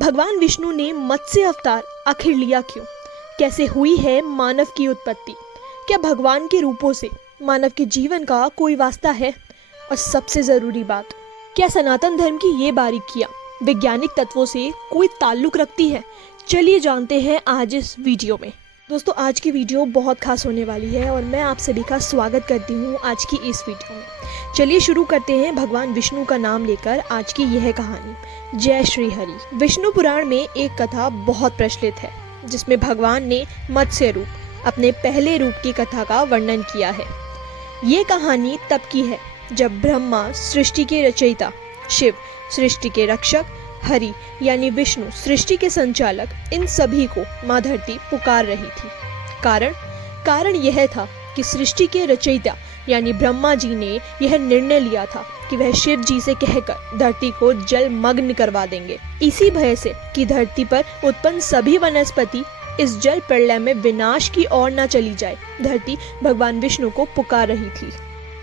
भगवान विष्णु ने मत्स्य अवतार आखिर लिया क्यों? कैसे हुई है मानव की उत्पत्ति? क्या भगवान के रूपों से मानव के जीवन का कोई वास्ता है? और सबसे ज़रूरी बात, क्या सनातन धर्म की ये बारीकियाँ वैज्ञानिक तत्वों से कोई ताल्लुक रखती है? चलिए जानते हैं आज इस वीडियो में। दोस्तों, आज की वीडियो बहुत खास होने वाली है और मैं आप सभी का स्वागत करती हूँ आज की इस वीडियो में। चलिए शुरू करते हैं भगवान विष्णु का नाम लेकर आज की यह कहानी। जय श्री हरि। विष्णु पुराण में एक कथा बहुत प्रचलित है जिसमें भगवान ने मत्स्य रूप, अपने पहले रूप की कथा का वर्णन किया है। ये कहानी तब की है जब ब्रह्मा सृष्टि के रचयिता, शिव सृष्टि के रक्षक, हरि यानी विष्णु सृष्टि के संचालक, इन सभी को माँ धरती पुकार रही थी। कारण यह था कि सृष्टि के रचयिता यानी ब्रह्मा जी ने यह निर्णय लिया था कि वह शिव जी से कहकर धरती को जल मग्न करवा देंगे। इसी भय से कि धरती पर उत्पन्न सभी वनस्पति इस जल प्रलय में विनाश की ओर न चली जाए, धरती भगवान विष्णु को पुकार रही थी।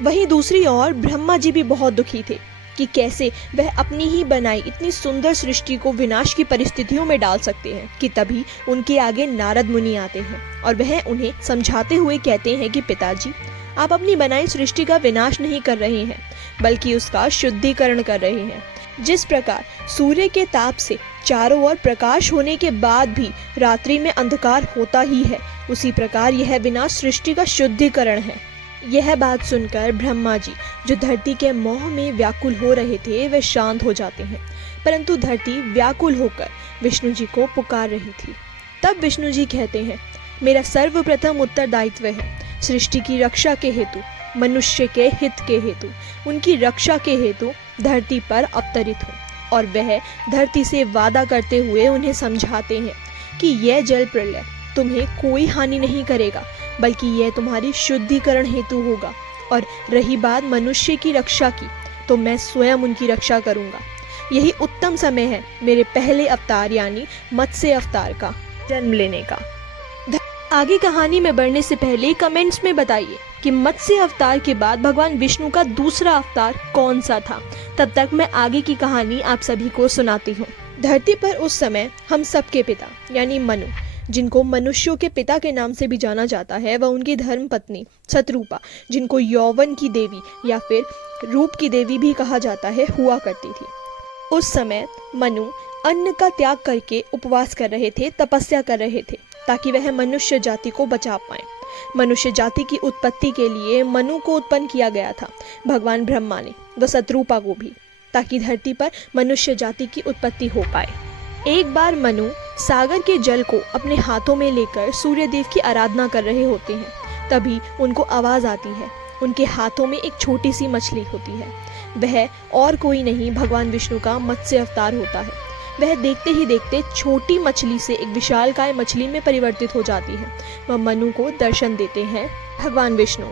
वहीं दूसरी ओर ब्रह्मा जी भी बहुत दुखी थे कि कैसे वह अपनी ही बनाई इतनी सुंदर सृष्टि को विनाश की परिस्थितियों में डाल सकते हैं। कि तभी उनके आगे नारद मुनि आते हैं और वह उन्हें समझाते हुए कहते हैं कि पिताजी, आप अपनी बनाई सृष्टि का विनाश नहीं कर रहे हैं बल्कि उसका शुद्धिकरण कर रहे हैं। जिस प्रकार सूर्य के ताप से चारों ओर प्रकाश होने के बाद भी रात्रि में अंधकार होता ही है, उसी प्रकार यह विनाश सृष्टि का शुद्धिकरण है। यह बात सुनकर ब्रह्मा जी, जो धरती के मोह में व्याकुल हो रहे थे, वे शांत हो जाते हैं। परंतु धरती व्याकुल होकर विष्णु जी को पुकार रही थी। तब विष्णु जी कहते हैं, मेरा सर्वप्रथम उत्तरदायित्व है सृष्टि की रक्षा के हेतु, मनुष्य के हित के हेतु, उनकी रक्षा के हेतु धरती पर अवतरित हो। और वह धरती से वादा करते हुए उन्हें समझाते हैं कि यह जल प्रलय तुम्हें कोई हानि नहीं करेगा बल्कि यह तुम्हारी शुद्धिकरण हेतु होगा। और रही बात मनुष्य की रक्षा की, तो मैं स्वयं उनकी रक्षा करूंगा। यही उत्तम समय है मेरे पहले अवतार यानी मत्स्य अवतार का जन्म लेने का। आगे कहानी में बढ़ने से पहले कमेंट्स में बताइए कि मत्स्य अवतार के बाद भगवान विष्णु का दूसरा अवतार कौन सा था। तब तक मैं आगे की कहानी आप सभी को सुनाती हूँ। धरती पर उस समय हम सबके पिता यानी मनु, जिनको मनुष्यों के पिता के नाम से भी जाना जाता है, वह उनकी धर्म पत्नी शतरूपा, जिनको यौवन की देवी या फिर रूप की देवी भी कहा जाता है, हुआ करती थी। उस समय मनु अन्न का त्याग करके उपवास कर रहे थे, तपस्या कर रहे थे ताकि वह मनुष्य जाति को बचा पाए। मनुष्य जाति की उत्पत्ति के लिए मनु को उत्पन्न किया गया था भगवान ब्रह्मा ने, व शतरूपा को भी, ताकि धरती पर मनुष्य जाति की उत्पत्ति हो पाए। एक बार मनु सागर के जल को अपने हाथों में लेकर सूर्य देव की आराधना कर रहे होते हैं। तभी उनको आवाज आती है। उनके हाथों में एक छोटी सी मछली होती है। वह और कोई नहीं, भगवान विष्णु का मत्स्य अवतार होता है। वह देखते ही देखते छोटी मछली से एक विशालकाय मछली में परिवर्तित हो जाती है। वह मनु को दर्शन देते हैं भगवान विष्णु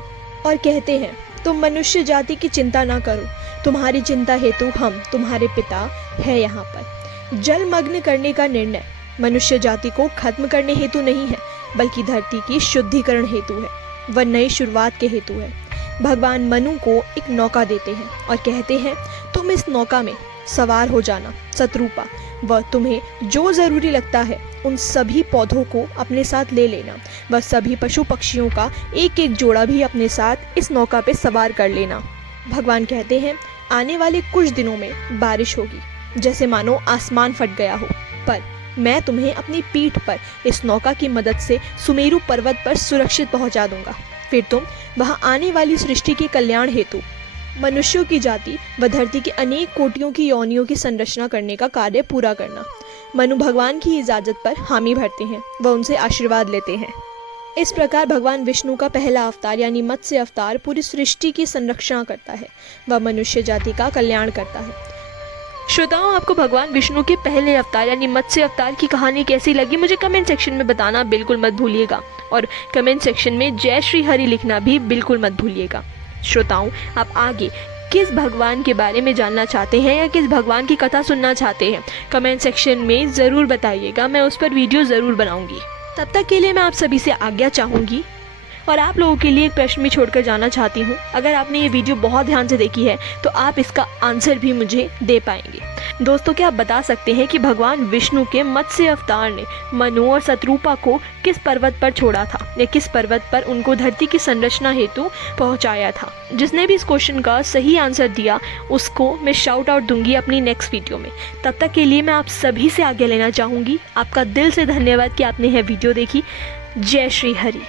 और कहते हैं, तुम मनुष्य जाति की चिंता ना करो, तुम्हारी चिंता हेतु हम तुम्हारे पिता है यहाँ पर। जलमग्न करने का निर्णय मनुष्य जाति को खत्म करने हेतु नहीं है बल्कि धरती की शुद्धिकरण हेतु है, वह नई शुरुआत के हेतु है। भगवान मनु को एक नौका देते हैं और कहते हैं, तुम इस नौका में सवार हो जाना शतरूपा, वह तुम्हें जो जरूरी लगता है उन सभी पौधों को अपने साथ ले लेना, वह सभी पशु पक्षियों का एक एक जोड़ा भी अपने साथ इस नौका पे सवार कर लेना। भगवान कहते हैं, आने वाले कुछ दिनों में बारिश होगी, जैसे मानो आसमान फट गया हो, पर मैं तुम्हें अपनी पीठ पर इस नौका की मदद से सुमेरु पर्वत पर सुरक्षित पहुंचा दूंगा। फिर तुम वहां आने वाली सृष्टि के कल्याण हेतु मनुष्यों की जाति व धरती के अनेक कोटियों की योनियों की संरचना करने का कार्य पूरा करना। मनु भगवान की इजाजत पर हामी भरते हैं व उनसे आशीर्वाद लेते हैं। इस प्रकार भगवान विष्णु का पहला अवतार यानी मत्स्य अवतार पूरी सृष्टि की संरक्षण करता है व मनुष्य जाति का कल्याण करता है। श्रोताओं, आपको भगवान विष्णु के पहले अवतार यानी मत्स्य अवतार की कहानी कैसी लगी, मुझे कमेंट सेक्शन में बताना बिल्कुल मत भूलिएगा और कमेंट सेक्शन में जय श्री हरि लिखना भी बिल्कुल मत भूलिएगा। श्रोताओं, आप आगे किस भगवान के बारे में जानना चाहते हैं या किस भगवान की कथा सुनना चाहते हैं, कमेंट सेक्शन में ज़रूर बताइएगा, मैं उस पर वीडियो ज़रूर बनाऊंगी। तब तक के लिए मैं आप सभी से आज्ञा चाहूँगी। और आप लोगों के लिए एक प्रश्न भी छोड़कर जाना चाहती हूँ। अगर आपने ये वीडियो बहुत ध्यान से देखी है तो आप इसका आंसर भी मुझे दे पाएंगे। दोस्तों, क्या आप बता सकते हैं कि भगवान विष्णु के मत्स्य अवतार ने मनु और शत्रुपा को किस पर्वत पर छोड़ा था, या किस पर्वत पर उनको धरती की संरचना हेतु पहुंचाया था? जिसने भी इस क्वेश्चन का सही आंसर दिया उसको मैं शाउट आउट दूंगी अपनी नेक्स्ट वीडियो में। तब तक के लिए मैं आप सभी से आगे लेना चाहूँगी। आपका दिल से धन्यवाद कि आपने यह वीडियो देखी। जय श्री हरि।